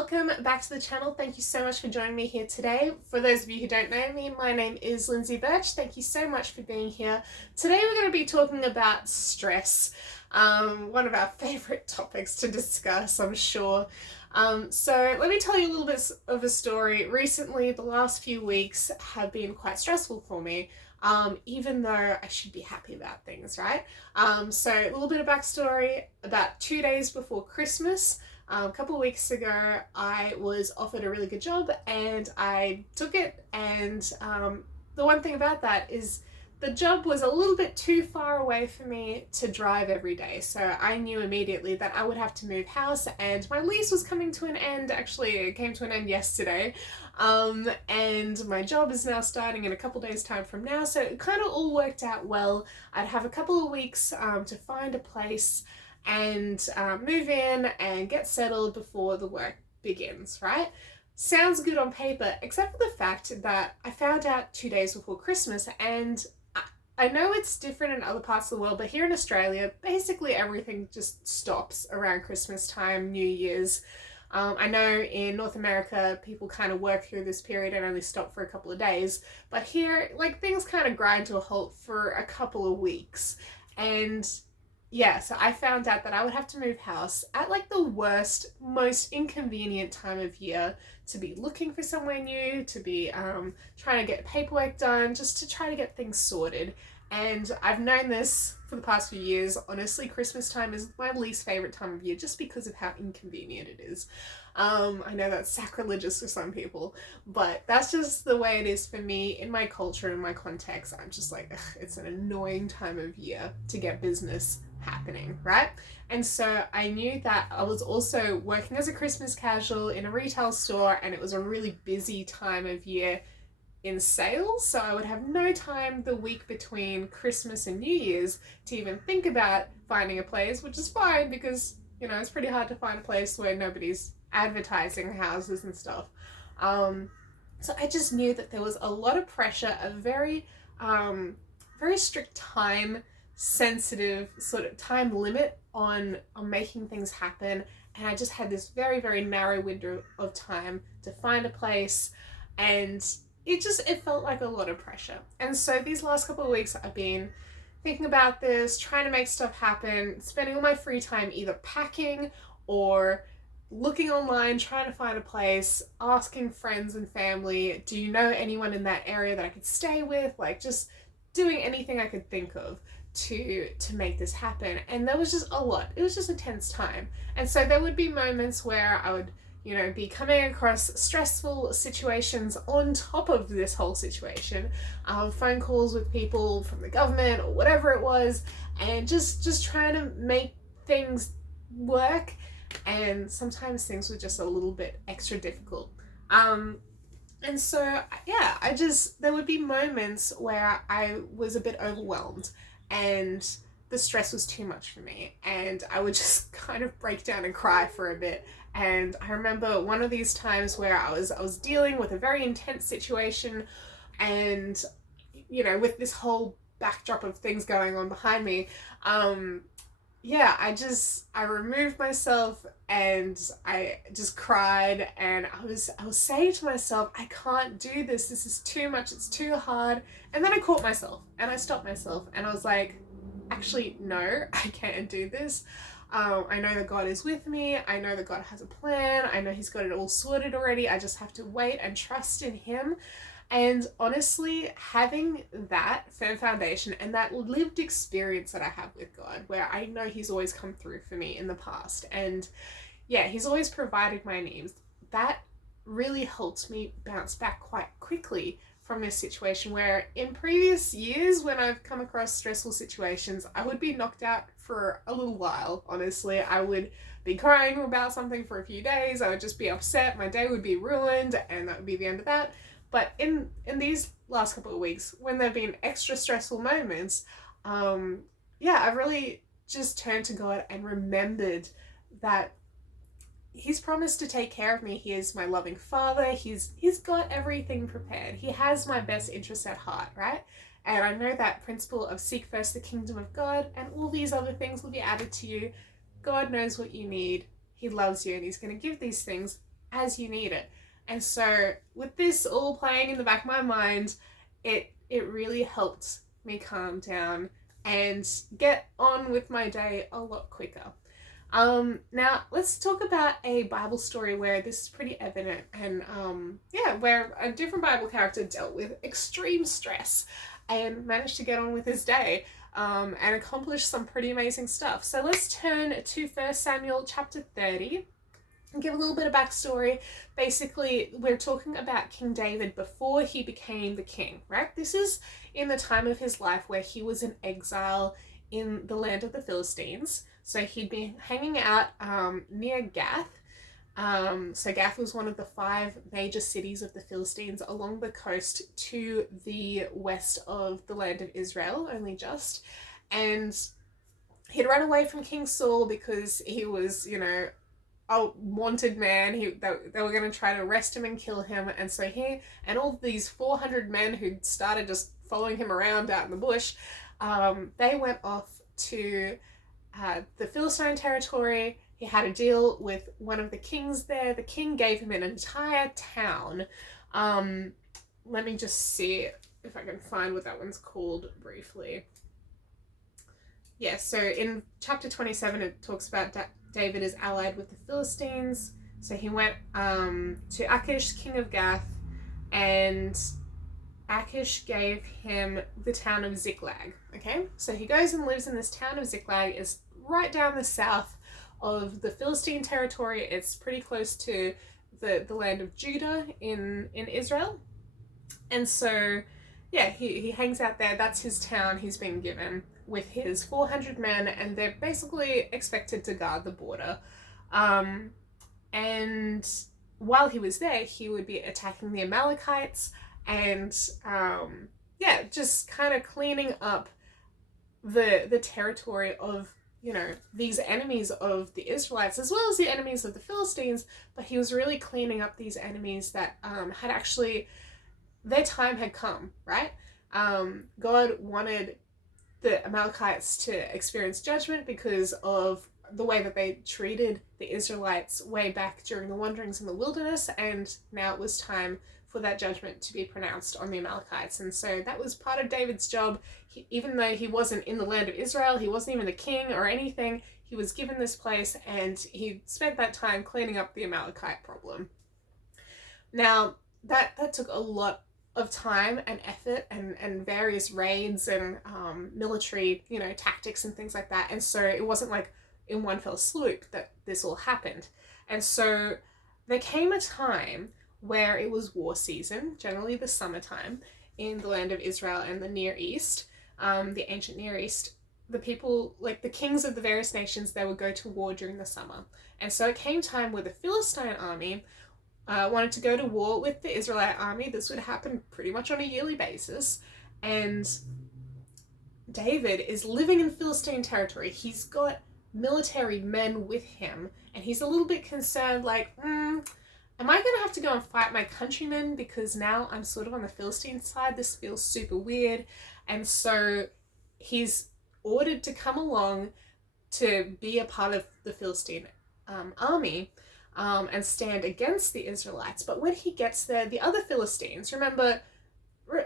Welcome back to the channel. Thank you so much for joining me here today. For those of you who don't know me, my name is Lindsay Birch. Thank you so much for being here. Today we're going to be talking about stress, one of our favorite topics to discuss, I'm sure. So let me tell you a little bit of a story. Recently, the last few weeks have been quite stressful for me. Even though I should be happy about things, right? So a little bit of backstory. About 2 days before Christmas, a couple of weeks ago, I was offered a really good job and I took it. And the one thing about that is the job was a little bit too far away for me to drive every day. So I knew immediately that I would have to move house, and my lease was coming to an end. Actually, it came to an end yesterday. And my job is now starting in a couple days time from now. So it kind of all worked out well. I'd have a couple of weeks to find a place and move in and get settled before the work begins, right? Sounds good on paper, except for the fact that I found out 2 days before Christmas, and I know it's different in other parts of the world, but here in Australia, basically everything just stops around Christmas time, New Year's. I know in North America, people kind of work through this period and only stop for a couple of days, but here, like, things kind of grind to a halt for a couple of weeks. And yeah, so I found out that I would have to move house at like the worst, most inconvenient time of year to be looking for somewhere new, to be trying to get paperwork done, just to try to get things sorted. And I've known this for the past few years. Honestly, Christmas time is my least favorite time of year just because of how inconvenient it is. I know that's sacrilegious for some people, but that's just the way it is for me in my culture, in my context. I'm just like, ugh, it's an annoying time of year to get business happening, right? And so I knew that I was also working as a Christmas casual in a retail store, and it was a really busy time of year in sales, so I would have no time the week between Christmas and New Year's to even think about finding a place, which is fine because, you know, it's pretty hard to find a place where nobody's advertising houses and stuff. So I just knew that there was a lot of pressure, a very strict time sensitive sort of time limit on making things happen, and I just had this very narrow window of time to find a place, and it felt like a lot of pressure. And so these last couple of weeks I've been thinking about this, trying to make stuff happen, spending all my free time either packing or looking online, trying to find a place, asking friends and family, do you know anyone in that area that I could stay with? Like, just doing anything I could think of to make this happen. And there was just a lot. It was just a tense time. And so there would be moments where I would, you know, be coming across stressful situations on top of this whole situation, phone calls with people from the government or whatever it was, and just trying to make things work. And sometimes things were just a little bit extra difficult. And so, yeah, there would be moments where I was a bit overwhelmed and the stress was too much for me, and I would just kind of break down and cry for a bit. And I remember one of these times where I was dealing with a very intense situation, and, you know, with this whole backdrop of things going on behind me, yeah, I removed myself and I just cried, and I was saying to myself, I can't do this. This is too much. It's too hard. And then I caught myself and I stopped myself and I was like, actually, no, I can't do this. I know that God is with me. I know that God has a plan. I know He's got it all sorted already. I just have to wait and trust in Him. And honestly, having that firm foundation and that lived experience that I have with God, where I know He's always come through for me in the past, and yeah, He's always provided my needs, that really helped me bounce back quite quickly from this situation, where in previous years when I've come across stressful situations, I would be knocked out for a little while. Honestly, I would be crying about something for a few days. I would just be upset. My day would be ruined, and that would be the end of that. But in these last couple of weeks, when there have been extra stressful moments, yeah, I've really just turned to God and remembered that He's promised to take care of me. He is my loving Father. He's got everything prepared. He has my best interests at heart, right? And I know that principle of seek first the kingdom of God, and all these other things will be added to you. God knows what you need. He loves you, and He's going to give these things as you need it. And so with this all playing in the back of my mind, it really helped me calm down and get on with my day a lot quicker. Now let's talk about a Bible story where this is pretty evident, and where a different Bible character dealt with extreme stress and managed to get on with his day, and accomplish some pretty amazing stuff. So let's turn to 1 Samuel chapter 30 and give a little bit of backstory. Basically, we're talking about King David before he became the king, right? This is in the time of his life where he was in exile in the land of the Philistines. So he'd been hanging out near Gath. So Gath was one of the 5 major cities of the Philistines along the coast to the west of the land of Israel, only just. And he'd run away from King Saul because he was, a wanted man. They were going to try to arrest him and kill him. And so he and all these 400 men who started just following him around out in the bush, they went off to the Philistine territory. He had a deal with one of the kings there. The king gave him an entire town. Let me just see if I can find what that one's called briefly. Yeah, so in chapter 27 it talks about David is allied with the Philistines. So he went to Achish, king of Gath, and Achish gave him the town of Ziklag. Okay, so he goes and lives in this town of Ziklag. It's right down the south of the Philistine territory. It's pretty close to the land of Judah in Israel. And so, yeah, he hangs out there. That's his town he's been given with his 400 men, and they're basically expected to guard the border. And while he was there, he would be attacking the Amalekites and, just kind of cleaning up the territory of, these enemies of the Israelites, as well as the enemies of the Philistines. But he was really cleaning up these enemies that had actually, their time had come, right? God wanted the Amalekites to experience judgment because of the way that they treated the Israelites way back during the wanderings in the wilderness, and now it was time for that judgment to be pronounced on the Amalekites. And so that was part of David's job. Even though he wasn't in the land of Israel, he wasn't even the king or anything, he was given this place, and he spent that time cleaning up the Amalekite problem. Now, that took a lot of time and effort and various raids and military, tactics and things like that. And so it wasn't like in one fell swoop that this all happened. And so there came a time where it was war season, generally the summertime, in the land of Israel and the Near East, the ancient Near East. The people, like the kings of the various nations, they would go to war during the summer. And so it came time where the Philistine army wanted to go to war with the Israelite army. This would happen pretty much on a yearly basis. And David is living in Philistine territory. He's got military men with him, and he's a little bit concerned, like, am I going to have to go and fight my countrymen because now I'm sort of on the Philistine side? This feels super weird. And so he's ordered to come along to be a part of the Philistine army and stand against the Israelites. But when he gets there, the other Philistines, remember,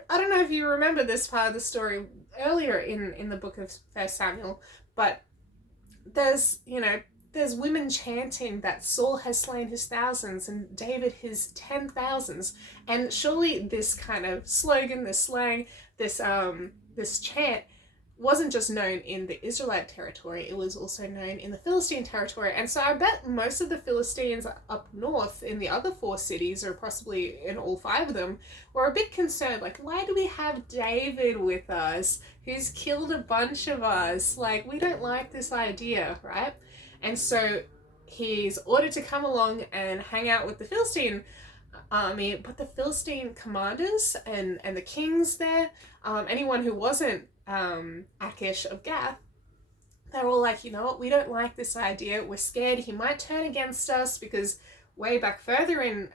I don't know if you remember this part of the story earlier in the book of 1 Samuel, but there's women chanting that Saul has slain his thousands and David his 10,000s. And surely this kind of slogan, this slang, this chant wasn't just known in the Israelite territory, it was also known in the Philistine territory. And so I bet most of the Philistines up north in the other 4 cities, or possibly in all 5 of them, were a bit concerned, like, why do we have David with us, who's killed a bunch of us? Like, we don't like this idea, right? And so he's ordered to come along and hang out with the Philistine army, but the Philistine commanders and the kings there, anyone who wasn't Achish of Gath, they're all like, you know what, we don't like this idea, we're scared he might turn against us, because way back further in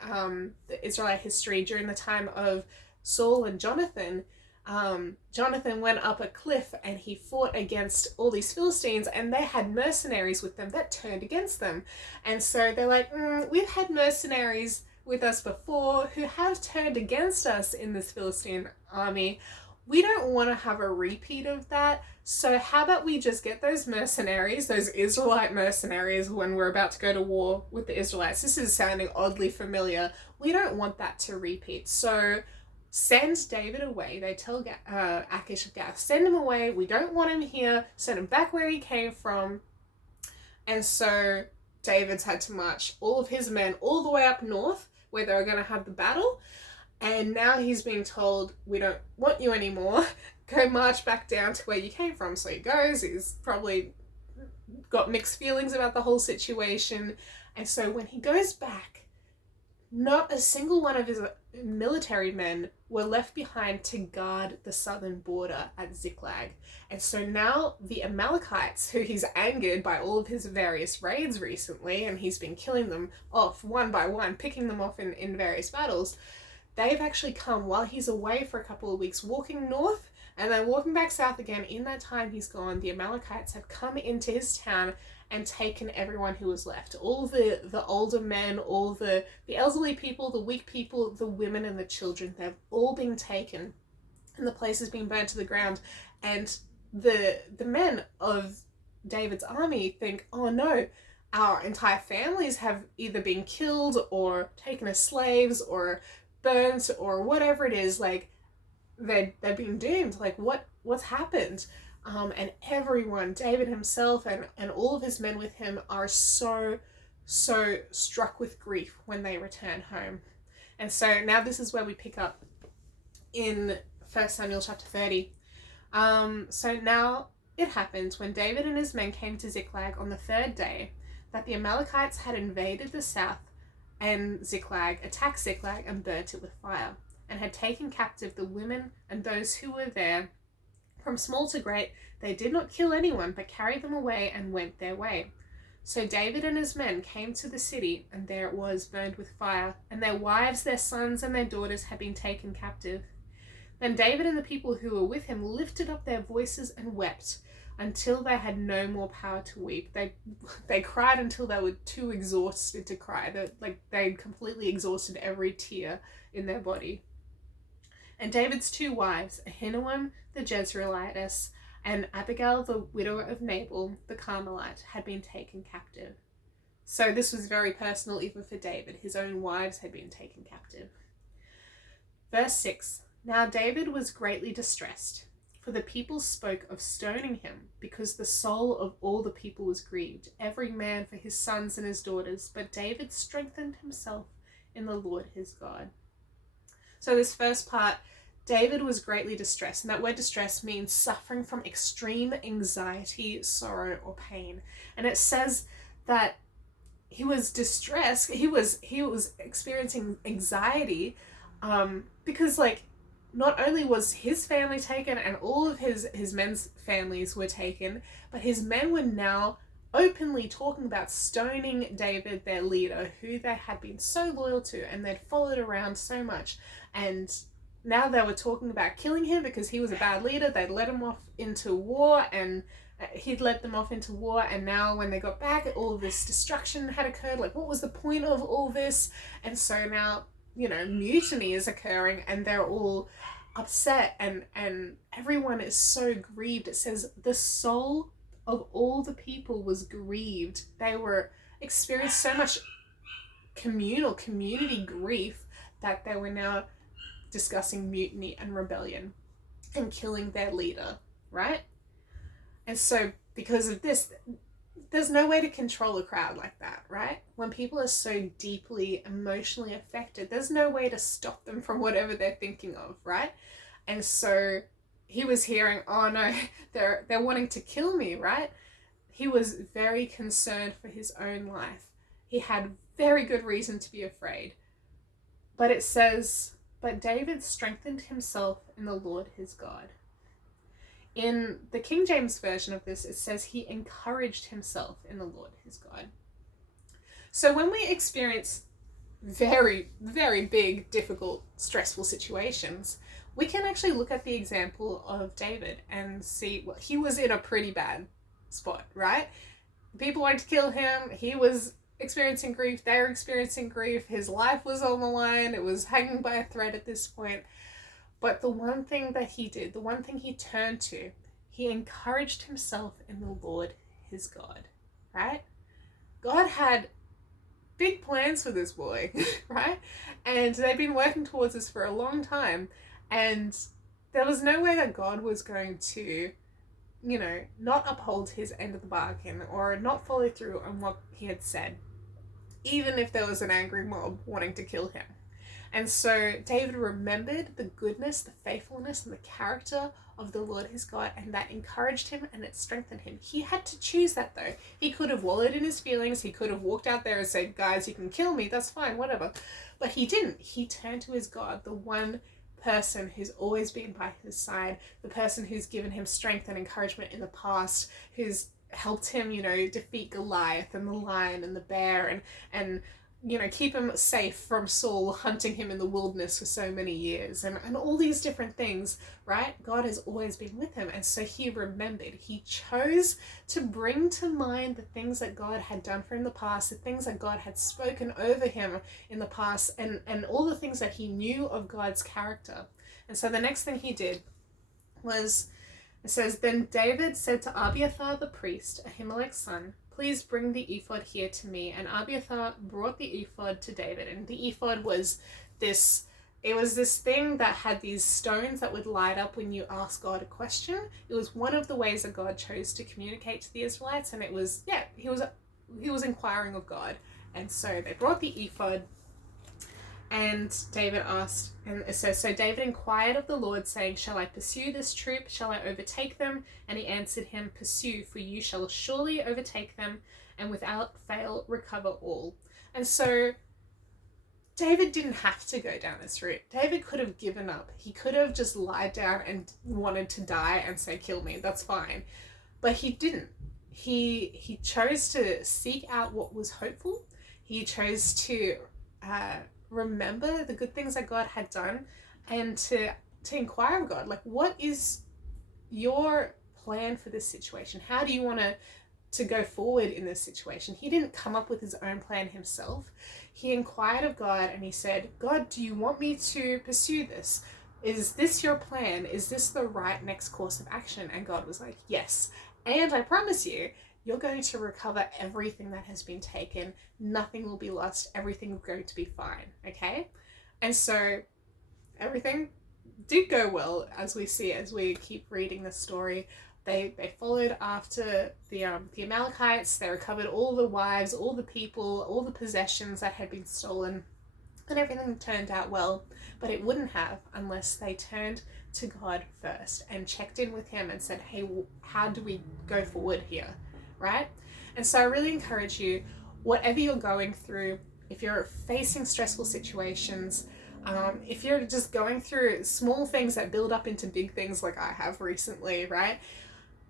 the Israelite history, during the time of Saul and Jonathan, Jonathan went up a cliff and he fought against all these Philistines, and they had mercenaries with them that turned against them. And so they're like, we've had mercenaries with us before who have turned against us in this Philistine army. We don't want to have a repeat of that. So how about we just get those mercenaries, those Israelite mercenaries, when we're about to go to war with the Israelites. This is sounding oddly familiar. We don't want that to repeat. So send David away. They tell Achish of Gath, send him away. We don't want him here. Send him back where he came from. And so David's had to march all of his men all the way up north where they were going to have the battle. And now he's being told, we don't want you anymore. Go march back down to where you came from. So he goes. He's probably got mixed feelings about the whole situation. And so when he goes back, not a single one of his military men were left behind to guard the southern border at Ziklag. And so now the Amalekites, who he's angered by all of his various raids recently, and he's been killing them off one by one, picking them off in various battles, they've actually come while he's away for a couple of weeks, walking north and then walking back south again. In that time he's gone, the Amalekites have come into his town and taken everyone who was left. All the older men, all the elderly people, the weak people, the women and the children, they've all been taken and the place has been burnt to the ground. And the men of David's army think, oh no, our entire families have either been killed or taken as slaves or burnt or whatever it is. Like they've been doomed. Like what's happened? And everyone, David himself and all of his men with him, are so struck with grief when they return home. And so now this is where we pick up in 1 Samuel chapter 30. So now it happened when David and his men came to Ziklag on the third day that the Amalekites had invaded the south and Ziklag, attacked Ziklag and burnt it with fire, and had taken captive the women and those who were there. From small to great, they did not kill anyone, but carried them away and went their way. So David and his men came to the city, and there it was, burned with fire, and their wives, their sons, and their daughters had been taken captive. Then David and the people who were with him lifted up their voices and wept until they had no more power to weep. They cried until they were too exhausted to cry. They completely exhausted every tear in their body. And David's two wives, Ahinoam the Jezreelitess and Abigail the widow of Nabal the Carmelite, had been taken captive. So this was very personal even for David. His own wives had been taken captive. Verse 6. Now David was greatly distressed, for the people spoke of stoning him, because the soul of all the people was grieved, every man for his sons and his daughters. But David strengthened himself in the Lord his God. So this first part, David was greatly distressed, and that word distress means suffering from extreme anxiety, sorrow, or pain. And it says that he was distressed, he was experiencing anxiety, because not only was his family taken and all of his men's families were taken, but his men were now openly talking about stoning David, their leader, who they had been so loyal to and they'd followed around so much. And now they were talking about killing him because he was a bad leader. They'd led him off into war, and he'd led them off into war. And now when they got back, all of this destruction had occurred. Like, what was the point of all this? And so now, mutiny is occurring, and they're all upset, and everyone is so grieved. It says the soul of all the people was grieved. They were experienced so much community grief that they were now discussing mutiny and rebellion and killing their leader, right? And so because of this, there's no way to control a crowd like that, right? When people are so deeply emotionally affected, there's no way to stop them from whatever they're thinking of, right? And so he was hearing, oh no, they're wanting to kill me, right? He was very concerned for his own life. He had very good reason to be afraid. But it says, but David strengthened himself in the Lord his God. In the King James version of this, it says he encouraged himself in the Lord his God. So when we experience very, very big, difficult, stressful situations, we can actually look at the example of David and see, well, he was in a pretty bad spot, right? People wanted to kill him. He was experiencing grief. They were experiencing grief. His life was on the line. It was hanging by a thread at this point. But the one thing that he did, the one thing he turned to, he encouraged himself in the Lord his God, right? God had big plans for this boy, right? And they've been working towards this for a long time. And there was no way that God was going to, not uphold his end of the bargain or not follow through on what he had said, even if there was an angry mob wanting to kill him. And so David remembered the goodness, the faithfulness, and the character of the Lord his God, and that encouraged him and it strengthened him. He had to choose that though. He could have wallowed in his feelings. He could have walked out there and said, guys, you can kill me. That's fine, whatever. But he didn't. He turned to his God, the one person who's always been by his side, the person who's given him strength and encouragement in the past, who's helped him, defeat Goliath and the lion and the bear and keep him safe from Saul hunting him in the wilderness for so many years and all these different things, right? God has always been with him. And so he remembered, he chose to bring to mind the things that God had done for him in the past, the things that God had spoken over him in the past, and all the things that he knew of God's character. And so the next thing he did was, it says, then David said to Abiathar the priest, Ahimelech's son, please bring the ephod here to me. And Abiathar brought the ephod to David. And the ephod was this thing that had these stones that would light up when you ask God a question. It was one of the ways that God chose to communicate to the Israelites. And it was, he was inquiring of God. And so they brought the ephod. And David asked, and it says, so David inquired of the Lord, saying, shall I pursue this troop? Shall I overtake them? And he answered him, pursue, for you shall surely overtake them, and without fail recover all. And so David didn't have to go down this route. David could have given up. He could have just lied down and wanted to die and say, kill me, that's fine. But he didn't. He chose to seek out what was hopeful. He chose to remember the good things that God had done and to inquire of God, like, what is your plan for this situation? How do you want to go forward in this situation? He didn't come up with his own plan himself. He inquired of God and he said, God, do you want me to pursue this? Is this your plan? Is this the right next course of action? And God was like, yes. And I promise you, you're going to recover everything that has been taken. Nothing will be lost. Everything is going to be fine. Okay? And so everything did go well, as we see, as we keep reading the story. They followed after the Amalekites. They recovered all the wives, all the people, all the possessions that had been stolen. And everything turned out well. But it wouldn't have unless they turned to God first and checked in with him and said, hey, how do we go forward here? Right? And so I really encourage you, whatever you're going through, if you're facing stressful situations, if you're just going through small things that build up into big things like I have recently, right?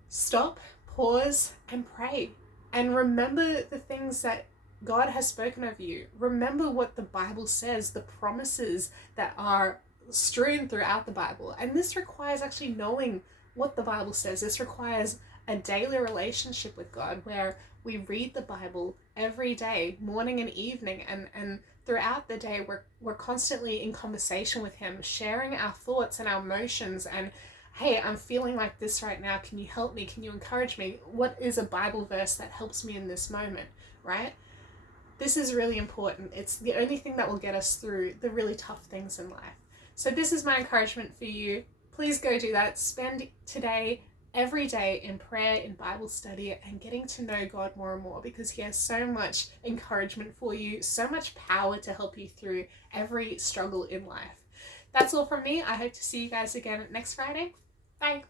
Stop, pause, and pray. And remember the things that God has spoken over you. Remember what the Bible says, the promises that are strewn throughout the Bible. And this requires actually knowing what the Bible says. This requires a daily relationship with God where we read the Bible every day, morning and evening, and throughout the day we're constantly in conversation with him, sharing our thoughts and our emotions, and hey, I'm feeling like this right now, can you help me, can you encourage me, what is a Bible verse that helps me in this moment, right? This is really important. It's the only thing that will get us through the really tough things in life. So this is my encouragement for you. Please go do that. Spend today, every day, in prayer, in Bible study, and getting to know God more and more, because he has so much encouragement for you, so much power to help you through every struggle in life. That's all from me. I hope to see you guys again next Friday. Bye.